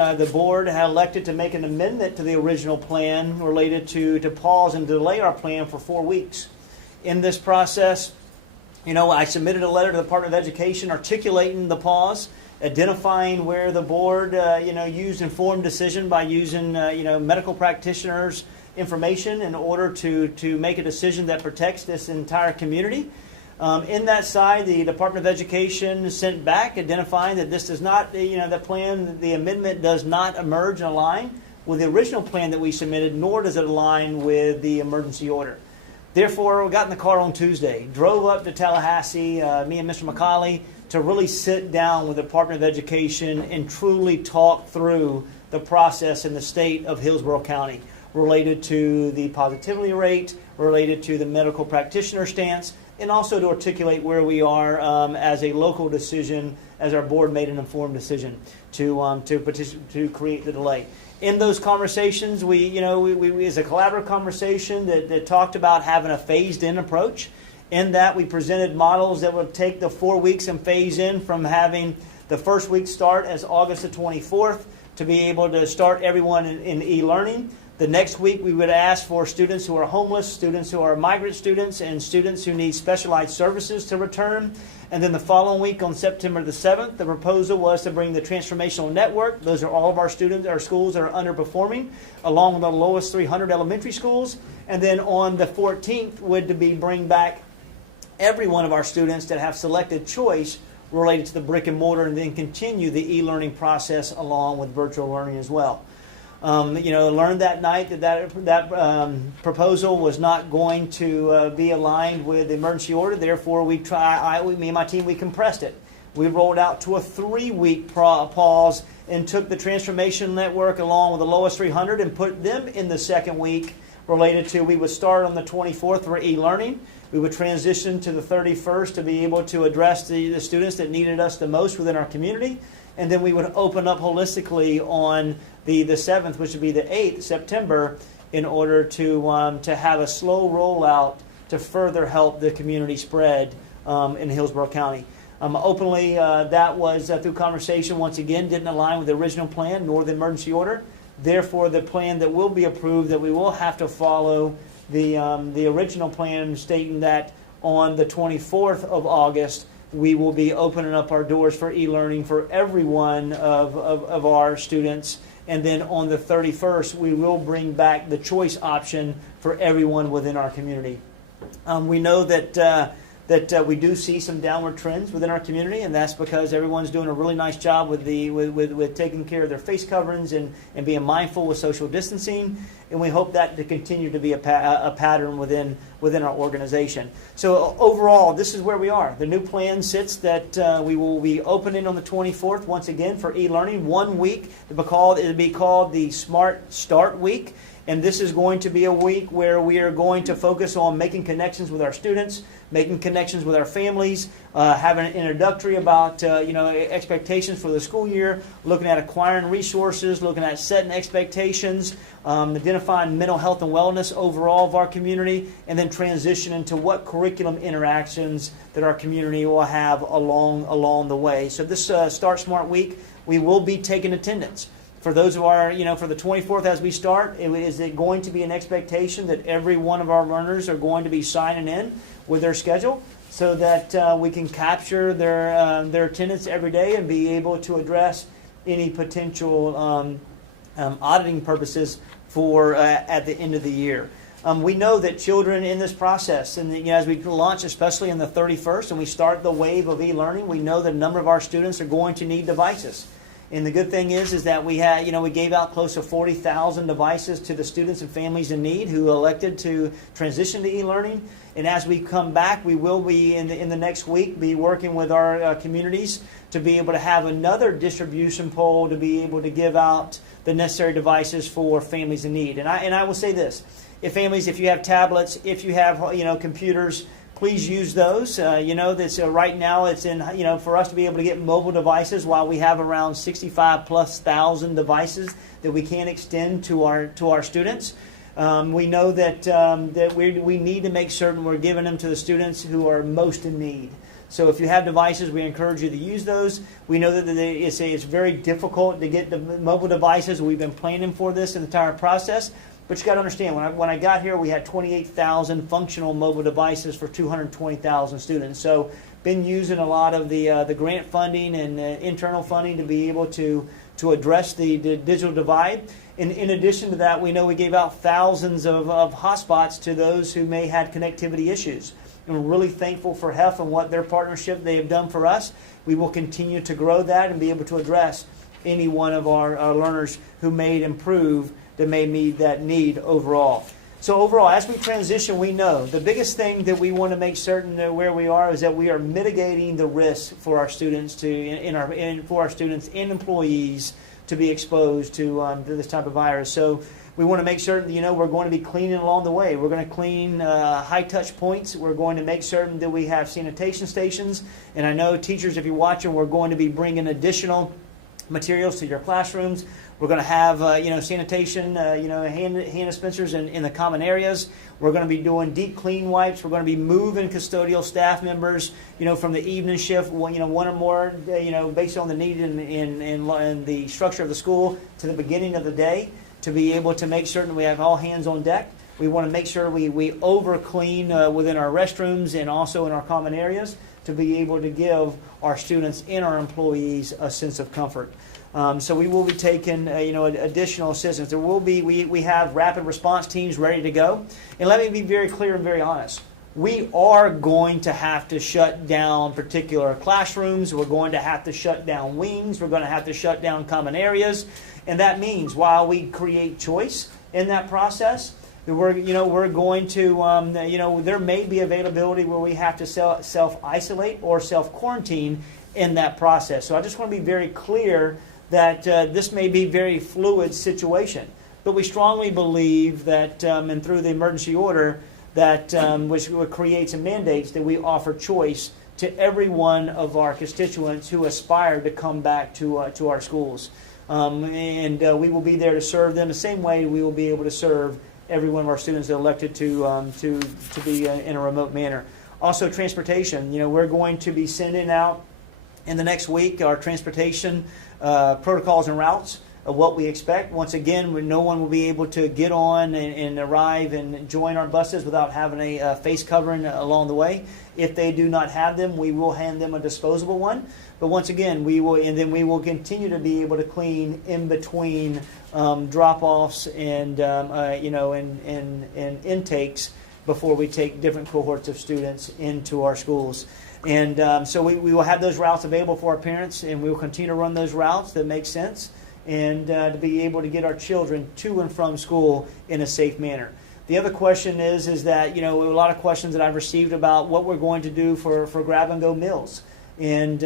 The board had elected to make an amendment to the original plan related to pause and delay our plan for 4 weeks. In this process, I submitted a letter to the Department of Education articulating the pause, identifying where the board, used informed decision by using, medical practitioners' information in order to make a decision that protects this entire community. In that side, the Department of Education sent back identifying that this does not, the amendment does not emerge and align with the original plan that we submitted, nor does it align with the emergency order. Therefore, we got in the car on Tuesday, drove up to Tallahassee, me and Mr. McCauley, to really sit down with the Department of Education and truly talk through the process in the state of Hillsborough County related to the positivity rate, related to the medical practitioner stance, and also to articulate where we are as a local decision, as our board made an informed decision to create the delay. In those conversations, we as a collaborative conversation that talked about having a phased-in approach. In that, we presented models that would take the 4 weeks and phase in from having the first week start as August the 24th to be able to start everyone in e-learning. The next week, we would ask for students who are homeless, students who are migrant students, and students who need specialized services to return. And then the following week, on September the 7th, the proposal was to bring the transformational network. Those are all of our students, our schools that are underperforming, along with the lowest 300 elementary schools. And then on the 14th would be bring back every one of our students that have selected choice related to the brick and mortar, and then continue the e-learning process along with virtual learning as well. Learned that night that proposal was not going to be aligned with the emergency order. Therefore, me and my team, we compressed it. We rolled out to a 3-week pause and took the transformation network along with the lowest 300 and put them in the second week related to, we would start on the 24th for e-learning. We would transition to the 31st to be able to address the students that needed us the most within our community. And then we would open up holistically on the 7th, which would be the 8th September, in order to have a slow rollout to further help the community spread in Hillsborough County. Openly, that was through conversation, once again, didn't align with the original plan nor the emergency order. Therefore, the plan that will be approved, that we will have to follow the original plan stating that on the 24th of August, we will be opening up our doors for e-learning for every one of our students. And then on the 31st, we will bring back the choice option for everyone within our community. We know that we do see some downward trends within our community, and that's because everyone's doing a really nice job with taking care of their face coverings and being mindful with social distancing. And we hope that to continue to be a pattern within our organization. So overall, this is where we are. The new plan sits that we will be opening on the 24th once again for e-learning. 1 week. It'll be called the Smart Start Week. And this is going to be a week where we are going to focus on making connections with our students, making connections with our families, having an introductory about expectations for the school year, looking at acquiring resources, looking at setting expectations, identifying mental health and wellness overall of our community, and then transition into what curriculum interactions that our community will have along the way. So this Start Smart Week, we will be taking attendance. For those who are, for the 24th as we start, is it going to be an expectation that every one of our learners are going to be signing in with their schedule so that we can capture their attendance every day and be able to address any potential auditing purposes for at the end of the year. We know that children in this process, and as we launch, especially on the 31st, and we start the wave of e-learning, we know that a number of our students are going to need devices. And the good thing is that we had, we gave out close to 40,000 devices to the students and families in need who elected to transition to e-learning. And as we come back, we will be in the next week be working with our communities to be able to have another distribution poll to be able to give out the necessary devices for families in need. And I will say this: if you have tablets, if you have computers, please use those. That's right now it's in, for us to be able to get mobile devices, while we have around 65,000+ devices that we can extend to our students. We know that we need to make certain we're giving them to the students who are most in need. So if you have devices, we encourage you to use those. We know that it's very difficult to get the mobile devices. We've been planning for this entire process. But you got to understand, when I got here, we had 28,000 functional mobile devices for 220,000 students. So been using a lot of the grant funding and internal funding to be able to address the digital divide. And in addition to that, we know we gave out thousands of hotspots to those who may have connectivity issues. And we're really thankful for HEF and what their partnership they have done for us. We will continue to grow that and be able to address any one of our learners who may improve that may meet that need overall. So overall, as we transition, we know the biggest thing that we want to make certain that where we are is that we are mitigating the risk for our students for our students and employees to be exposed to this type of virus. So we want to make certain we're going to be cleaning along the way. We're going to clean high touch points. We're going to make certain that we have sanitation stations. And I know teachers, if you're watching, we're going to be bringing additional materials to your classrooms. We're going to have sanitation, hand dispensers in the common areas. We're going to be doing deep clean wipes. We're going to be moving custodial staff members, from the evening shift, one or more, based on the need and the structure of the school, to the beginning of the day, to be able to make certain we have all hands on deck. We want to make sure we over clean within our restrooms and also in our common areas to be able to give our students and our employees a sense of comfort. So we will be taking additional assistance. There will be we have rapid response teams ready to go. And let me be very clear and very honest. We are going to have to shut down particular classrooms. We're going to have to shut down wings. We're going to have to shut down common areas. And that means while we create choice in that process, we're going to there may be availability where we have to self-isolate or self-quarantine in that process. So I just want to be very clear that this may be a very fluid situation. But we strongly believe that, and through the emergency order, that which creates and mandates that we offer choice to every one of our constituents who aspire to come back to our schools. And we will be there to serve them the same way we will be able to serve every one of our students that are elected to be in a remote manner. Also, transportation. We're going to be sending out in the next week our transportation protocols and routes of what we expect. Once again, no one will be able to get on and arrive and join our buses without having a face covering along the way. If they do not have them, we will hand them a disposable one. But once again, we will continue to be able to clean in between drop-offs and intakes before we take different cohorts of students into our schools. And so we will have those routes available for our parents, and we will continue to run those routes that make sense, and to be able to get our children to and from school in a safe manner. The other question is that a lot of questions that I've received about what we're going to do for grab-and-go meals. And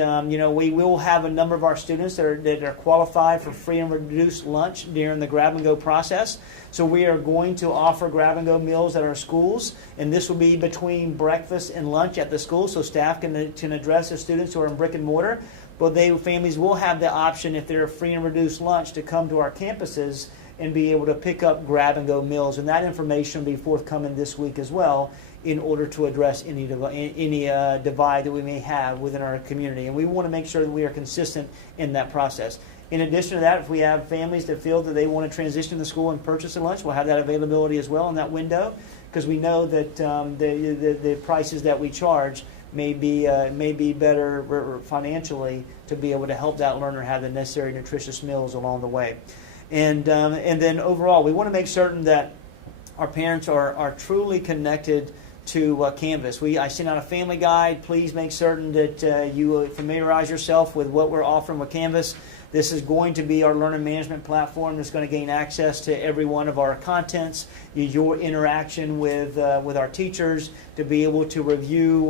we will have a number of our students that are qualified for free and reduced lunch during the grab-and-go process. So we are going to offer grab-and-go meals at our schools, and this will be between breakfast and lunch at the school, so staff can address the students who are in brick and mortar. But families will have the option, if they're a free and reduced lunch, to come to our campuses and be able to pick up grab-and-go meals. And that information will be forthcoming this week as well, in order to address any divide that we may have within our community. And we want to make sure that we are consistent in that process. In addition to that, if we have families that feel that they want to transition to school and purchase a lunch, we'll have that availability as well in that window, because we know that the prices that we charge may be better financially to be able to help that learner have the necessary nutritious meals along the way. And then overall, we want to make certain that our parents are truly connected to Canvas. I sent out a family guide. Please make certain that you familiarize yourself with what we're offering with Canvas. This is going to be our learning management platform that's going to gain access to every one of our contents, your interaction with our teachers, to be able to review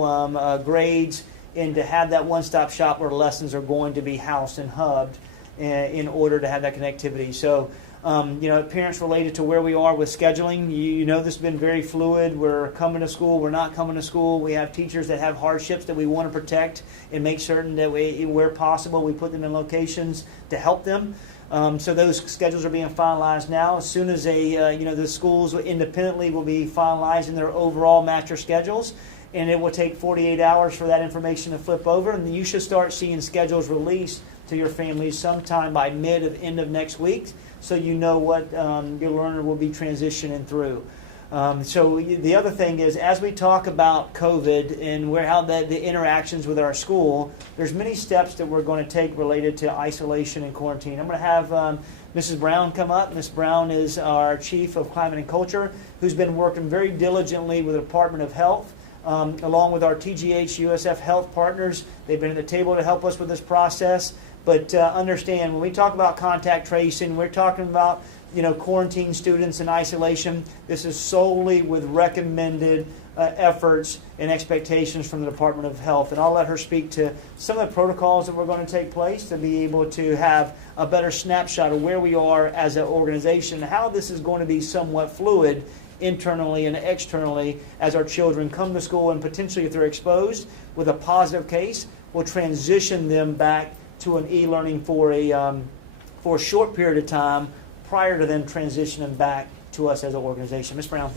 grades, and to have that one-stop shop where lessons are going to be housed and hubbed in order to have that connectivity. So, parents related to where we are with scheduling, this has been very fluid. We're coming to school, we're not coming to school. We have teachers that have hardships that we want to protect and make certain that where possible, we put them in locations to help them. So those schedules are being finalized now. As soon as the schools independently will be finalizing their overall master schedules, and it will take 48 hours for that information to flip over, and you should start seeing schedules released to your families sometime by end of next week, so you know what your learner will be transitioning through. So the other thing is, as we talk about COVID and how the interactions with our school, there's many steps that we're going to take related to isolation and quarantine. I'm going to have Mrs. Brown come up. Ms. Brown is our Chief of Climate and Culture, who's been working very diligently with the Department of Health, along with our TGH USF Health partners. They've been at the table to help us with this process. But understand, when we talk about contact tracing, we're talking about quarantine students in isolation. This is solely with recommended efforts and expectations from the Department of Health. And I'll let her speak to some of the protocols that we're going to take place to be able to have a better snapshot of where we are as an organization, how this is going to be somewhat fluid internally and externally as our children come to school, and potentially if they're exposed with a positive case, we'll transition them back to an e-learning for a short period of time prior to them transitioning back to us as an organization. Ms. Brown.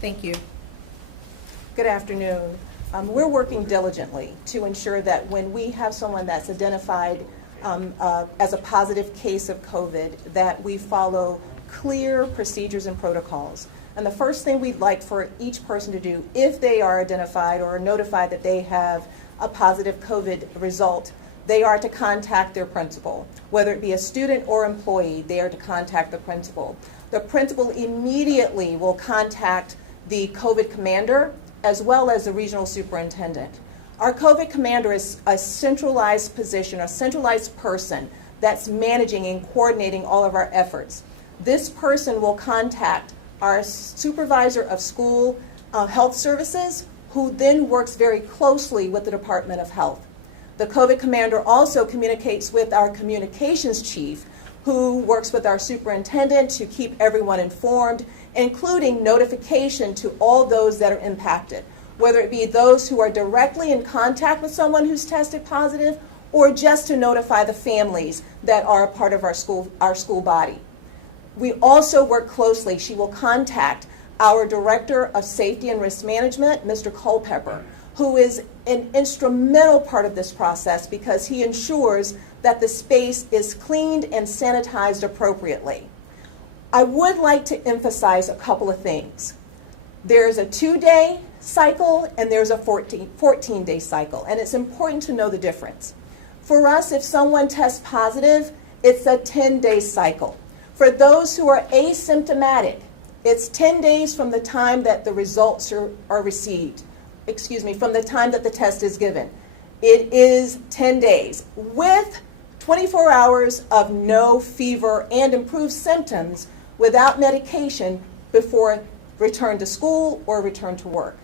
Thank you. Good afternoon. We're working diligently to ensure that when we have someone that's identified as a positive case of COVID, that we follow clear procedures and protocols. And the first thing we'd like for each person to do, if they are identified or notified that they have a positive COVID result, they are to contact their principal. Whether it be a student or employee, they are to contact the principal. The principal immediately will contact the COVID commander as well as the regional superintendent. Our COVID commander is a centralized position, a centralized person that's managing and coordinating all of our efforts. This person will contact our supervisor of school health services, who then works very closely with the Department of Health. The COVID commander also communicates with our communications chief, who works with our superintendent to keep everyone informed, including notification to all those that are impacted, whether it be those who are directly in contact with someone who's tested positive, or just to notify the families that are a part of our school body. We also work closely. She will contact our Director of Safety and Risk Management, Mr. Culpepper, who is an instrumental part of this process because he ensures that the space is cleaned and sanitized appropriately. I would like to emphasize a couple of things. There's a 2-day cycle and there's a 14-day cycle, and it's important to know the difference. For us, if someone tests positive, it's a 10-day cycle. For those who are asymptomatic, it's 10 days from the time that the results are received. From the time that the test is given. It is 10 days with 24 hours of no fever and improved symptoms without medication before return to school or return to work.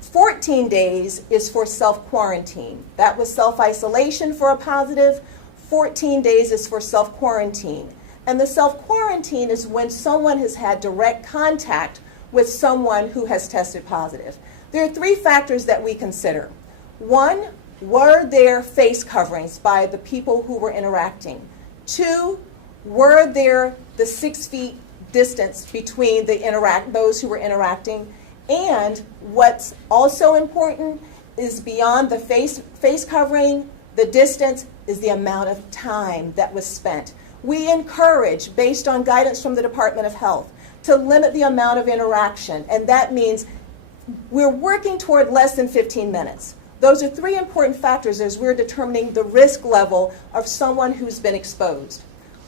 14 days is for self-quarantine. That was self-isolation for a positive. 14 days is for self-quarantine. And the self-quarantine is when someone has had direct contact with someone who has tested positive. There are 3 factors that we consider. 1, were there face coverings by the people who were interacting? 2, were there the 6 feet distance between those who were interacting? And what's also important is beyond the face covering, the distance is the amount of time that was spent. We encourage, based on guidance from the Department of Health, to limit the amount of interaction, and that means we're working toward less than 15 minutes. Those are 3 important factors as we're determining the risk level of someone who's been exposed.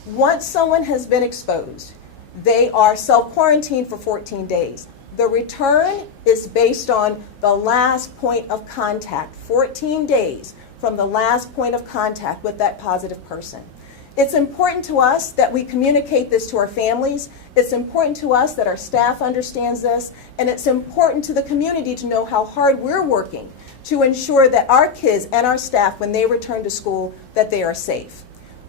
Once someone has been exposed, they are self-quarantined for 14 days. The return is based on the last point of contact, 14 days from the last point of contact with that positive person. It's important to us that we communicate this to our families. It's important to us that our staff understands this, and it's important to the community to know how hard we're working to ensure that our kids and our staff, when they return to school, that they are safe.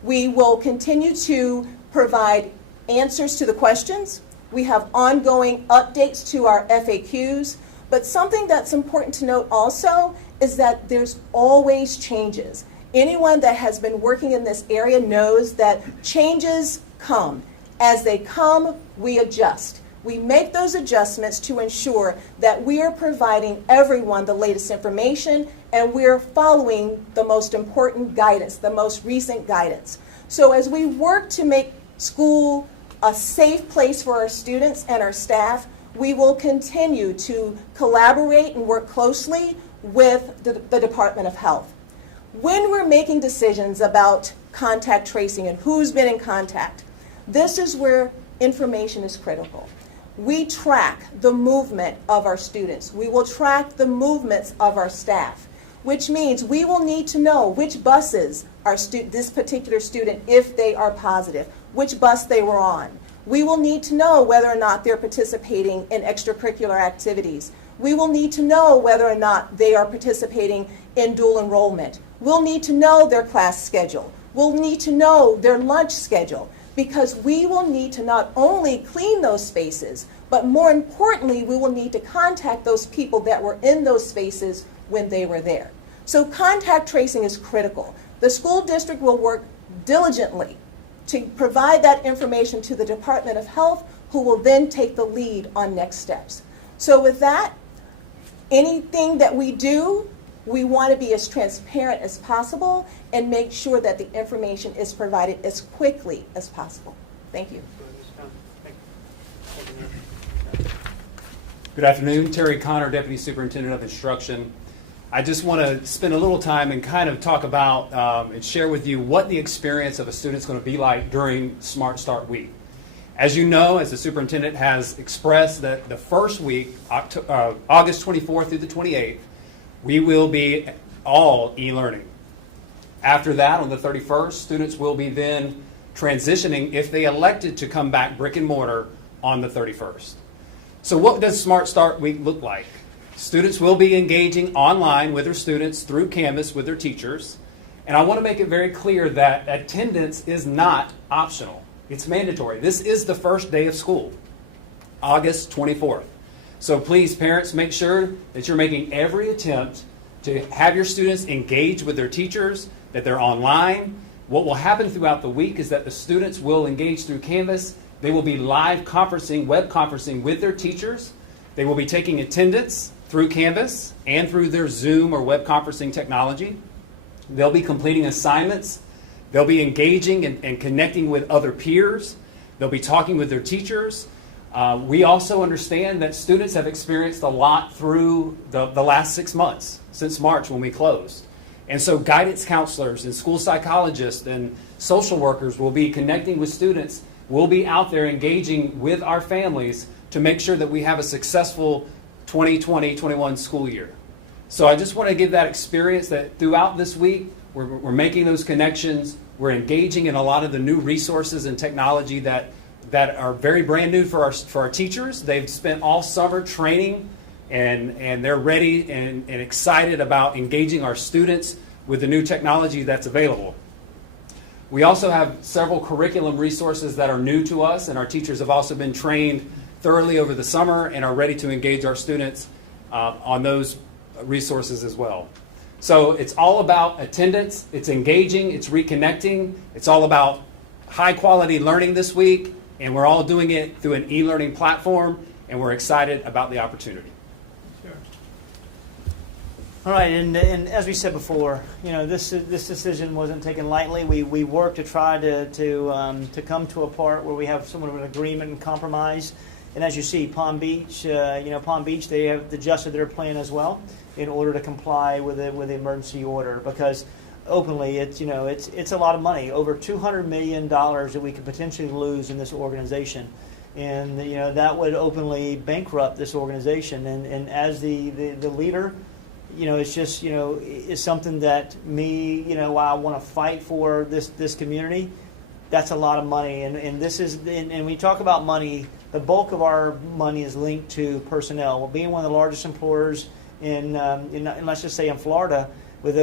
We will continue to provide answers to the questions. We have ongoing updates to our FAQs, but something that's important to note also is that there's always changes. Anyone that has been working in this area knows that changes come. As they come, we adjust. We make those adjustments to ensure that we are providing everyone the latest information and we're following the most important guidance, the most recent guidance. So as we work to make school a safe place for our students and our staff, we will continue to collaborate and work closely with the Department of Health. When we're making decisions about contact tracing and who's been in contact, this is where information is critical. We track the movement of our students. We will track the movements of our staff, which means we will need to know which buses are this particular student, if they are positive, which bus they were on. We will need to know whether or not they're participating in extracurricular activities. We will need to know whether or not they are participating in dual enrollment. We'll need to know their class schedule. We'll need to know their lunch schedule, because we will need to not only clean those spaces, but more importantly, we will need to contact those people that were in those spaces when they were there. So contact tracing is critical. The school district will work diligently to provide that information to the Department of Health, who will then take the lead on next steps. So with that, anything that we do, we want to be as transparent as possible and make sure that the information is provided as quickly as possible. Thank you. Good afternoon. Terry Connor, Deputy Superintendent of Instruction. I just want to spend a little time and kind of talk about and share with you what the experience of a student is going to be like during Smart Start Week. As you know, as the superintendent has expressed, that the first week, August 24th through the 28th, we will be all e-learning. After that, on the 31st, students will be then transitioning if they elected to come back brick and mortar on the 31st. So what does Smart Start Week look like? Students will be engaging online with their students through Canvas with their teachers. And I want to make it very clear that attendance is not optional. It's mandatory. This is the first day of school, August 24th. So please, parents, make sure that you're making every attempt to have your students engage with their teachers, that they're online. What will happen throughout the week is that the students will engage through Canvas. They will be live conferencing, web conferencing with their teachers. They will be taking attendance through Canvas and through their Zoom or web conferencing technology. They'll be completing assignments. They'll be engaging and connecting with other peers. They'll be talking with their teachers. We also understand that students have experienced a lot through the last 6 months, since March when we closed. And so guidance counselors and school psychologists and social workers will be connecting with students. We'll be out there engaging with our families to make sure that we have a successful 2020-21 school year. So I just want to give that experience that throughout this week, we're making those connections. We're engaging in a lot of the new resources and technology that are very brand new for our teachers. They've spent all summer training, and they're ready and excited about engaging our students with the new technology that's available. We also have several curriculum resources that are new to us, and our teachers have also been trained thoroughly over the summer and are ready to engage our students on those resources as well. So it's all about attendance, it's engaging, it's reconnecting, it's all about high quality learning this week, and we're all doing it through an e-learning platform, and we're excited about the opportunity. Sure. All right, and as we said before, you know, this decision wasn't taken lightly. We worked to try to come to a part where we have somewhat of an agreement and compromise. And as you see, Palm Beach, they have adjusted their plan as well in order to comply with the emergency order, because openly, it's a lot of money, over $200 million that we could potentially lose in this organization, and that would openly bankrupt this organization. And as the leader, it's just it's something that I want to fight for this community. That's a lot of money, and this is and we talk about money. The bulk of our money is linked to personnel. Well, being one of the largest employers in let's just say in Florida, with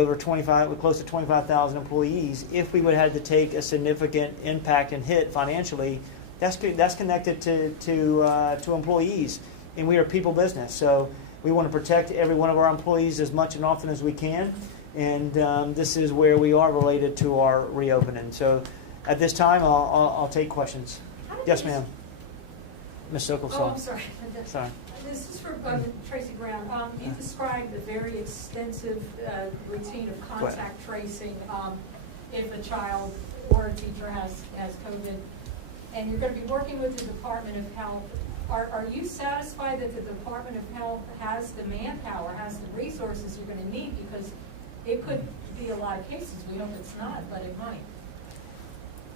close to 25,000 employees, if we would have had to take a significant impact and hit financially, that's connected to employees, and we are a people business. So we want to protect every one of our employees as much and often as we can, and this is where we are related to our reopening. So at this time, I'll take questions. Yes, ma'am. Ms. Sokol, Oh, I'm sorry. sorry. This is for Tracy Brown. You described a very extensive routine of contact tracing if a child or a teacher has COVID, and you're going to be working with the Department of Health. Are you satisfied that the Department of Health has the manpower, has the resources you're going to need? Because it could be a lot of cases. We hope it's not, but it might.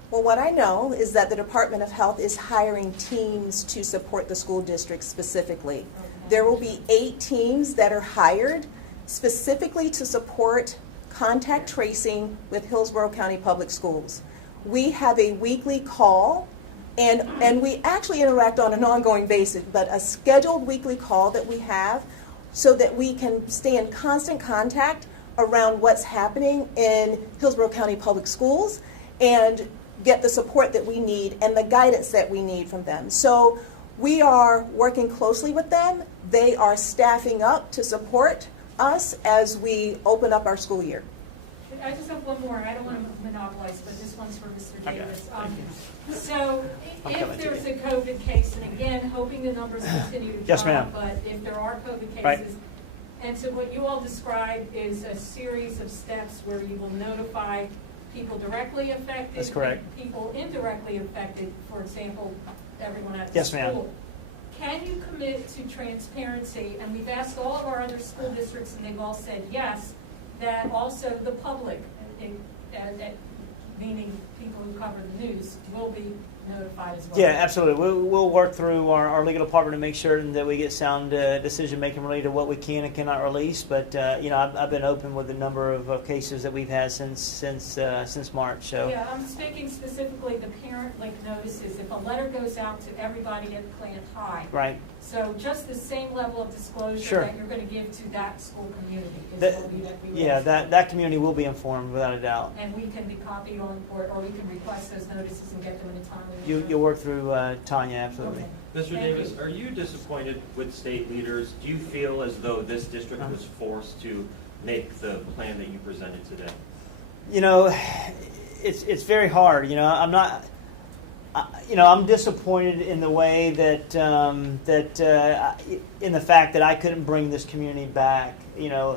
Well, what I know is that the Department of Health is hiring teams to support the school district specifically. Okay. There will be 8 teams that are hired specifically to support contact tracing with Hillsborough County Public Schools. We have a weekly call, and we actually interact on an ongoing basis, but a scheduled weekly call that we have so that we can stay in constant contact around what's happening in Hillsborough County Public Schools and get the support that we need and the guidance that we need from them. So we are working closely with them. They are staffing up to support us as we open up our school year. I just have one more. I don't want to monopolize, but this one's for Mr. Okay. Davis. Thank you. So I'm coming if to there's you. a COVID case, and again, hoping the numbers continue to Yes, drop, ma'am. but if there are COVID cases, Right. and so what you all described is a series of steps where you will notify people directly affected. That's correct. and people indirectly affected, for example, everyone at the Yes, ma'am. school. Can you commit to transparency? And we've asked all of our other school districts, and they've all said yes, that also the public, meaning people who cover the news, will be notified as well. Yeah, absolutely. We'll work through our legal department to make sure that we get sound decision making related to what we can and cannot release. But I've been open with the number of cases that we've had since March. So Yeah, I'm speaking specifically the parent link notices. If a letter goes out to everybody at Plant High, right. so just the same level of disclosure Sure. that you're going to give to that school community is That- what we would Yeah, ask for. that community will be informed without a doubt. And we can be copied on, or we can request those notices and get them in a timely manner. You'll work through Tanya, absolutely. Okay. Mr. Thank Davis, you. are you disappointed with state leaders? Do you feel as though this district Uh-huh. was forced to make the plan that you presented today? It's very hard. I'm disappointed in the way that in the fact that I couldn't bring this community back.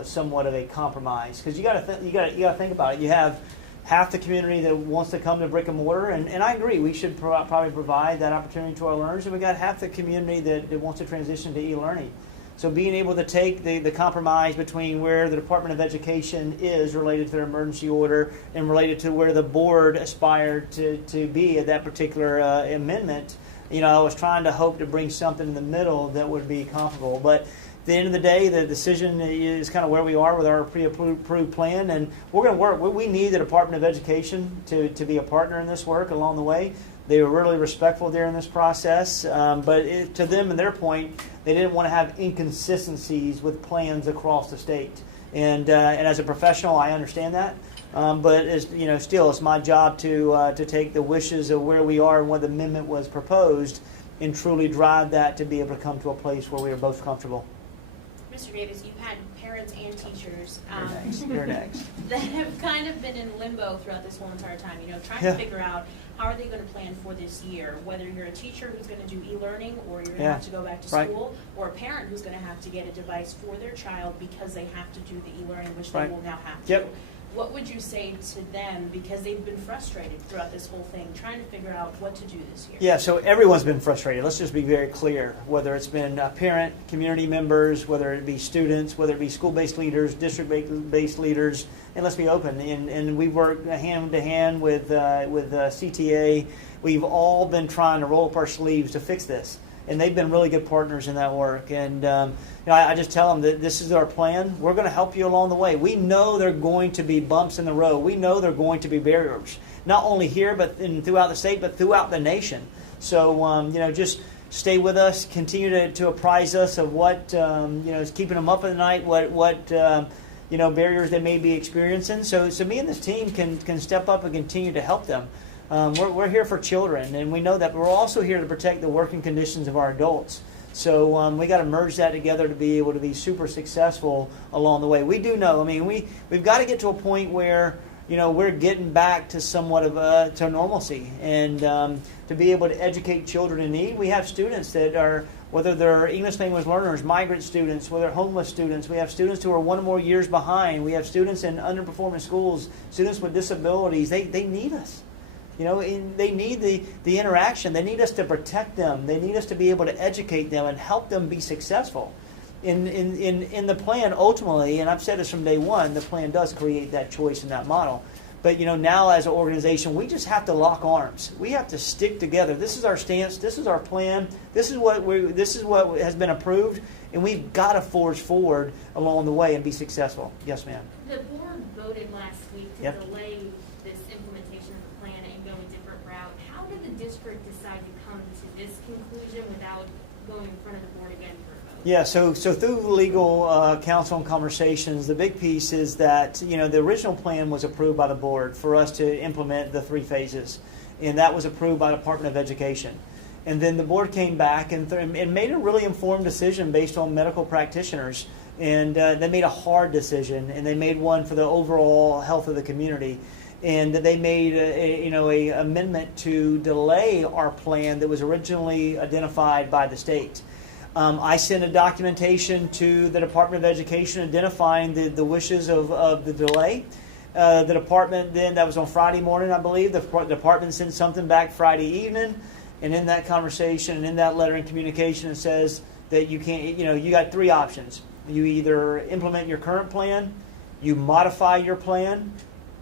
Somewhat of a compromise, because you got to think about it. You have half the community that wants to come to brick and mortar, and I agree we should probably provide that opportunity to our learners, and we got half the community that wants to transition to e-learning. So being able to take the compromise between where the Department of Education is related to their emergency order and related to where the board aspired to be at that particular amendment, I was trying to hope to bring something in the middle that would be comparable. But at the end of the day, the decision is kind of where we are with our pre-approved plan, and we're going to work. We need the Department of Education to be a partner in this work along the way. They were really respectful during this process, but to them and their point, they didn't want to have inconsistencies with plans across the state. And as a professional, I understand that. But still, it's my job to take the wishes of where we are and what the amendment was proposed, and truly drive that to be able to come to a place where we are both comfortable. Mr. Davis, you've had parents and teachers You're next. that have kind of been in limbo throughout this whole entire time, trying Yeah. to figure out how are they going to plan for this year, whether you're a teacher who's going to do e-learning or you're going to Yeah. have to go back to Right. school, or a parent who's going to have to get a device for their child because they have to do the e-learning, which Right. they will now have to. Yep. What would you say to them, because they've been frustrated throughout this whole thing, trying to figure out what to do this year? Yeah, so everyone's been frustrated. Let's just be very clear. Whether it's been parent, community members, whether it be students, whether it be school-based leaders, district-based leaders, and let's be open. And we work hand to hand with CTA. We've all been trying to roll up our sleeves to fix this, and they've been really good partners in that work. And I just tell them that this is our plan. We're going to help you along the way. We know there are going to be bumps in the road. We know there are going to be barriers, not only here but throughout the state, but throughout the nation. So just stay with us. Continue to apprise us of what is keeping them up at night. What barriers they may be experiencing. So me and this team can step up and continue to help them. We're here for children, and we know that, but we're also here to protect the working conditions of our adults. So we got to merge that together to be able to be super successful along the way. We do know, we've got to get to a point where we're getting back to somewhat of to normalcy, and to be able to educate children in need. We have students that are, whether they're English language learners, migrant students, whether they're homeless students. We have students who are 1 or more years behind. We have students in underperforming schools, students with disabilities. They need us. And they need the interaction. They need us to protect them. They need us to be able to educate them and help them be successful. In the plan, ultimately, and I've said this from day one, the plan does create that choice and that model. But now as an organization, we just have to lock arms. We have to stick together. This is our stance. This is our plan. This is what has been approved, and we've got to forge forward along the way and be successful. Yes, ma'am. The board voted last week to Yep. delay this implementation of the plan and go a different route. How did the district decide to come to this conclusion without going in front of the board again for a vote? Yeah, so through legal counsel and conversations, the big piece is that the original plan was approved by the board for us to implement the 3 phases, and that was approved by the Department of Education. And then the board came back and made a really informed decision based on medical practitioners, and they made a hard decision, and they made one for the overall health of the community. And they made a amendment to delay our plan that was originally identified by the state. I sent a documentation to the Department of Education identifying the wishes of the delay. The department then, that was on Friday morning, I believe, the department sent something back Friday evening, and in that conversation and in that letter and communication, it says that you can't, you got 3 options. You either implement your current plan, you modify your plan,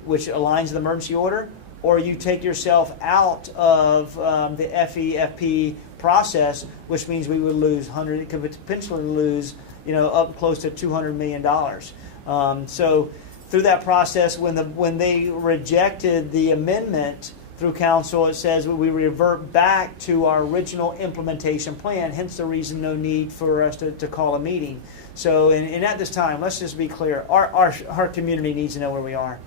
which aligns with the emergency order, or you take yourself out of the FEFP process, which means we would lose could potentially lose, up close to $200 million. So through that process, when they rejected the amendment through council, it says we revert back to our original implementation plan. Hence the reason no need for us to call a meeting. So, and at this time, let's just be clear: our community needs to know where we are.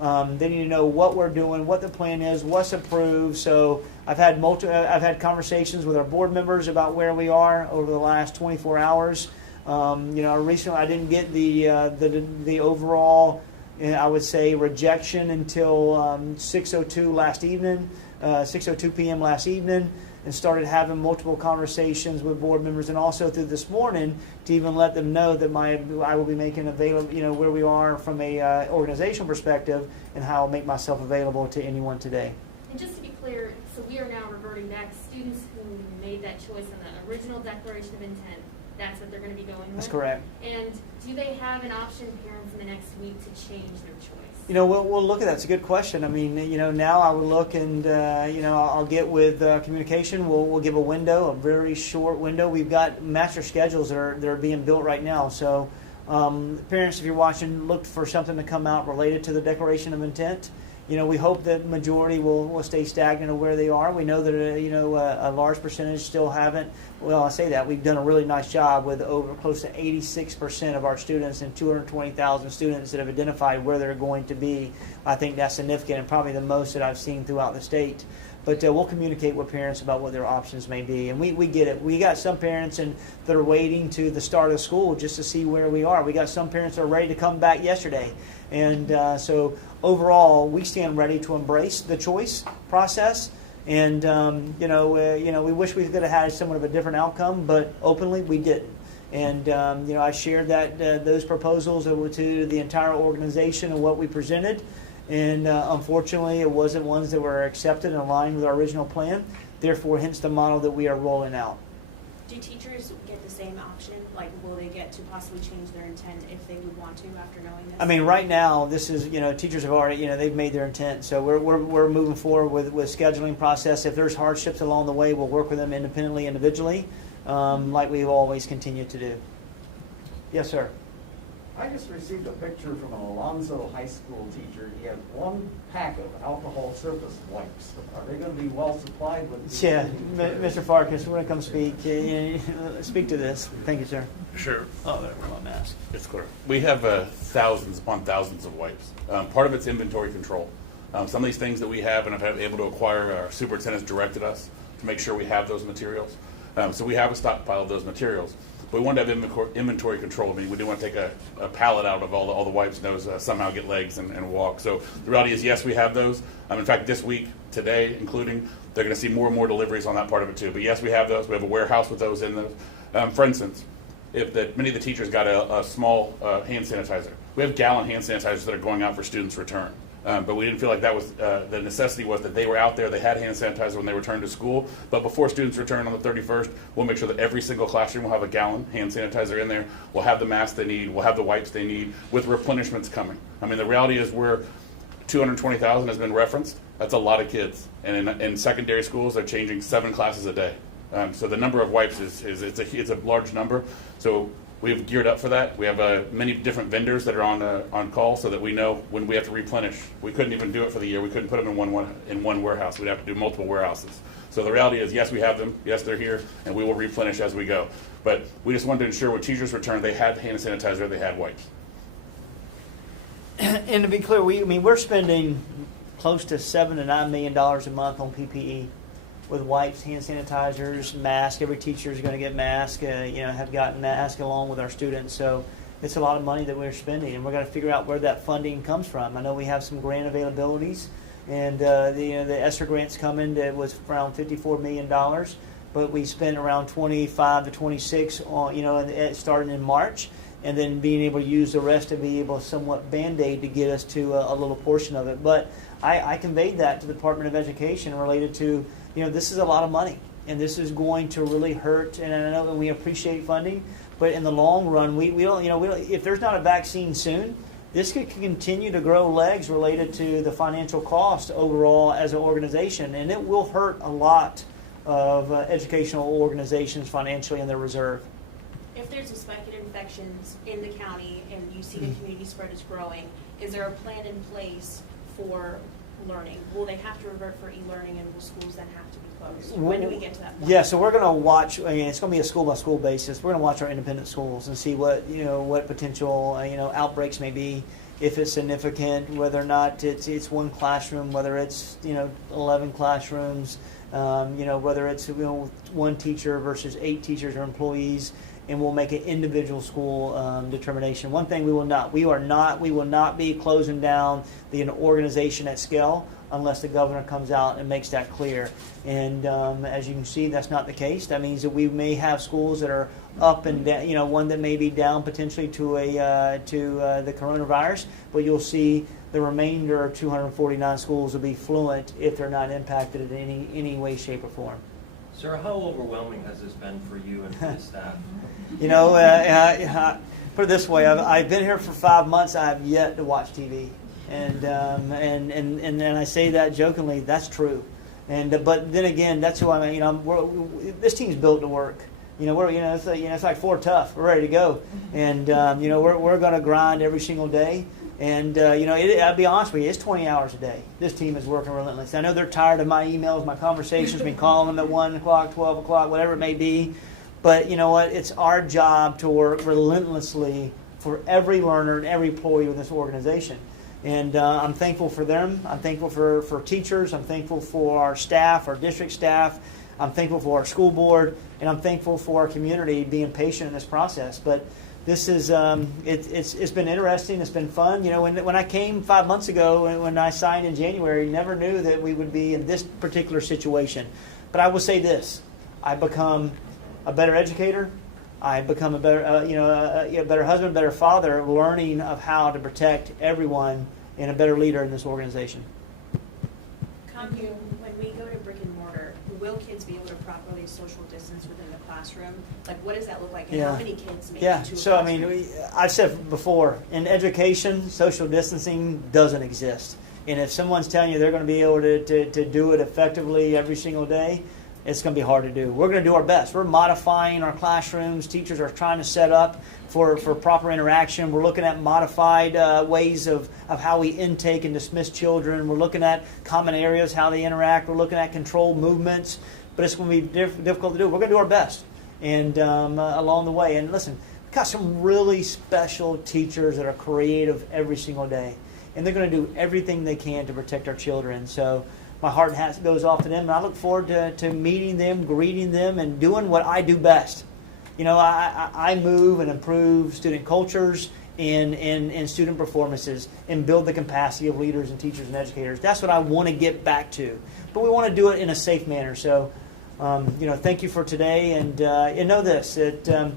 They need to know what we're doing, what the plan is, what's approved. So I've had conversations with our board members about where we are over the last 24 hours. Recently I didn't get the overall, I would say, rejection until 6:02 last evening, 6:02 p.m. last evening, and started having multiple conversations with board members, and also through this morning to even let them know that I will be making available, where we are from a organizational perspective and how I'll make myself available to anyone today. And just to be clear, so we are now reverting back to students who made that choice in the original declaration of intent. That's what they're going to be going with? That's correct. And do they have an option, parents, in the next week to change their choice? We'll look at that. It's a good question. I mean, now I would look and, I'll get with communication. We'll give a window, a very short window. We've got master schedules that are being built right now. So parents, if you're watching, look for something to come out related to the Declaration of Intent. We hope that majority will stay stagnant of where they are. We know that a large percentage still haven't. Well, I say that we've done a really nice job with over close to 86% of our students and 220,000 students that have identified where they're going to be. I think that's significant and probably the most that I've seen throughout the state. But we'll communicate with parents about what their options may be. And we get it. We got some parents that are waiting to the start of school just to see where we are. We got some parents that are ready to come back yesterday. And so overall, we stand ready to embrace the choice process. And, we wish we could have had somewhat of a different outcome, but openly we didn't. And, I shared those proposals to the entire organization and what we presented. And unfortunately, it wasn't ones that were accepted and aligned with our original plan. Therefore, hence the model that we are rolling out. Do teachers get the same option? Like, will they get to possibly change their intent if they would want to after knowing this? I mean, right now, this is, teachers have already, they've made their intent. So we're moving forward with scheduling process. If there's hardships along the way, we'll work with them independently, individually, like we've always continued to do. Yes, sir. I just received a picture from an Alonzo High School teacher. He has 1 pack of alcohol surface wipes. Are they going to be well supplied with? Yeah, Mr. Farkas, we're going to come speak. Speak to this. Thank you, sir. Sure. Oh, there, my mask. It's clear. We have thousands upon thousands of wipes. Part of it's inventory control. Some of these things that we have and have been able to acquire, our superintendents directed us to make sure we have those materials. So we have a stockpile of those materials. But we wanted to have inventory control. I mean, we didn't want to take a pallet out of all the wipes and those somehow get legs and walk. So the reality is, yes, we have those. In fact, this week, today including, they're going to see more and more deliveries on that part of it too. But yes, we have those. We have a warehouse with those in those. For instance, many of the teachers got a small hand sanitizer. We have gallon hand sanitizers that are going out for students' return. But we didn't feel like that was the necessity was that they were out there, they had hand sanitizer when they returned to school. But before students return on the 31st, we'll make sure that every single classroom will have a gallon hand sanitizer in there. We'll have the masks they need. We'll have the wipes they need with replenishments coming. The reality is 220,000 has been referenced. That's a lot of kids. And in secondary schools, they're changing 7 classes a day. So the number of wipes it's a large number. So we've geared up for that. We have many different vendors that are on call so that we know when we have to replenish. We couldn't even do it for the year. We couldn't put them in one warehouse. We'd have to do multiple warehouses. So the reality is, yes, we have them. Yes, they're here, and we will replenish as we go. But we just wanted to ensure when teachers return, they had hand sanitizer, they had wipes. And to be clear, we're spending close to $7 to $9 million a month on PPE. With wipes, hand sanitizers, masks. Every teacher is going to get masks. Have gotten masks along with our students. So it's a lot of money that we're spending, and we're going to figure out where that funding comes from. I know we have some grant availabilities, and the ESSER grants coming. That was around $54 million, but we spent around 25 to 26 on starting in March, and then being able to use the rest to be able to somewhat band-aid to get us to a little portion of it. But I conveyed that to the Department of Education related to. This is a lot of money, and this is going to really hurt. And I know that we appreciate funding, but in the long run, we don't. If there's not a vaccine soon, this could continue to grow legs related to the financial cost overall as an organization, and it will hurt a lot of educational organizations financially in their reserve. If there's a spike in infections in the county and you see the community spread is growing, is there a plan in place for learning? Will they have to revert for e-learning, and will schools then have to be closed? When do we get to that point? Yeah, so we're going to watch. It's going to be a school-by-school basis. We're going to watch our independent schools and see what potential outbreaks may be, if it's significant, whether or not it's one classroom, whether it's 11 classrooms, whether it's one teacher versus 8 teachers or employees. And we'll make an individual school determination. One thing we will not be closing down the organization at scale unless the governor comes out and makes that clear. And as you can see, that's not the case. That means that we may have schools that are up and down, one that may be down potentially to the coronavirus, but you'll see the remainder of 249 schools will be fluent if they're not impacted in any way, shape, or form. Sir, how overwhelming has this been for you and for the staff? Put it this way: I've been here for 5 months. I have yet to watch TV, and I say that jokingly. That's true, but then again, that's who I am. This team's built to work. It's like 4 tough. We're ready to go, and we're going to grind every single day. And I'll be honest with you, it's 20 hours a day. This team is working relentlessly. I know they're tired of my emails, my conversations, me calling them at 1 o'clock, 12 o'clock, whatever it may be. But you know what? It's our job to work relentlessly for every learner and every employee in this organization. And I'm thankful for them. I'm thankful for teachers. I'm thankful for our staff, our district staff. I'm thankful for our school board. And I'm thankful for our community being patient in this process. But this is it's been interesting. It's been fun. When I came 5 months ago and when I signed in January, never knew that we would be in this particular situation. But I will say this: I become a better educator. I become a better a better husband, better father, learning of how to protect everyone and a better leader in this organization. When we go to brick and mortar, will kids be able to properly social distance within the classroom? Like, what does that look like, and how many kids make it to a classroom? I've said before, in education, social distancing doesn't exist. And if someone's telling you they're going to be able to do it effectively every single day, it's going to be hard to do. We're going to do our best. We're modifying our classrooms. Teachers are trying to set up for proper interaction. We're looking at modified ways of how we intake and dismiss children. We're looking at common areas, how they interact. We're looking at controlled movements. But it's going to be difficult to do. We're going to do our best and along the way. And listen, we've got some really special teachers that are creative every single day. And they're going to do everything they can to protect our children. So my heart goes off to them, and I look forward to meeting them, greeting them, and doing what I do best, I move and improve student cultures and student performances and build the capacity of leaders and teachers and educators. That's what I want to get back to. But we want to do it in a safe manner. So, thank you for today. And know this, that,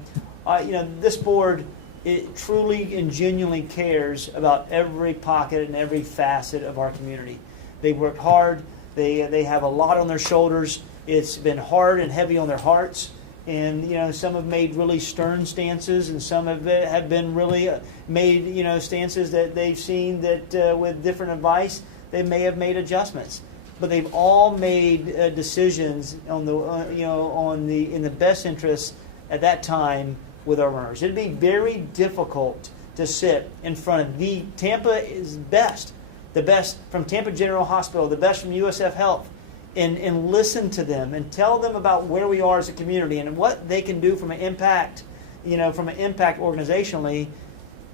this board, it truly and genuinely cares about every pocket and every facet of our community. They work hard. They have a lot on their shoulders. It's been hard and heavy on their hearts. And, some have made really stern stances, and some have been really made, stances that they've seen that with different advice, they may have made adjustments. But they've all made decisions on in the best interest at that time with our learners. It'd be very difficult to sit in front of Tampa is the best from Tampa General Hospital, the best from USF Health, and listen to them and tell them about where we are as a community and what they can do from an impact, organizationally,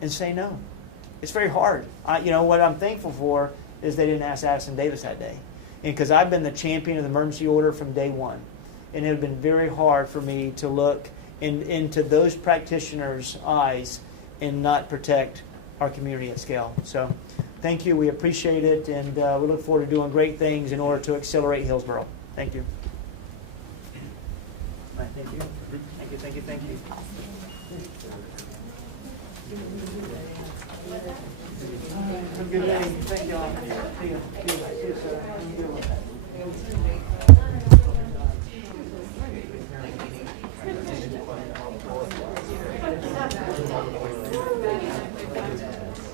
and say no. It's very hard. What I'm thankful for is they didn't ask Addison Davis that day, because I've been the champion of the emergency order from day one, and it had been very hard for me to look into those practitioners' eyes and not protect our community at scale. So thank you. We appreciate it, and we look forward to doing great things in order to accelerate Hillsborough. Thank you. All right, thank you. Thank you, thank you, thank you. Have a good day. Thank you all. See you. See you, sir. Thank you.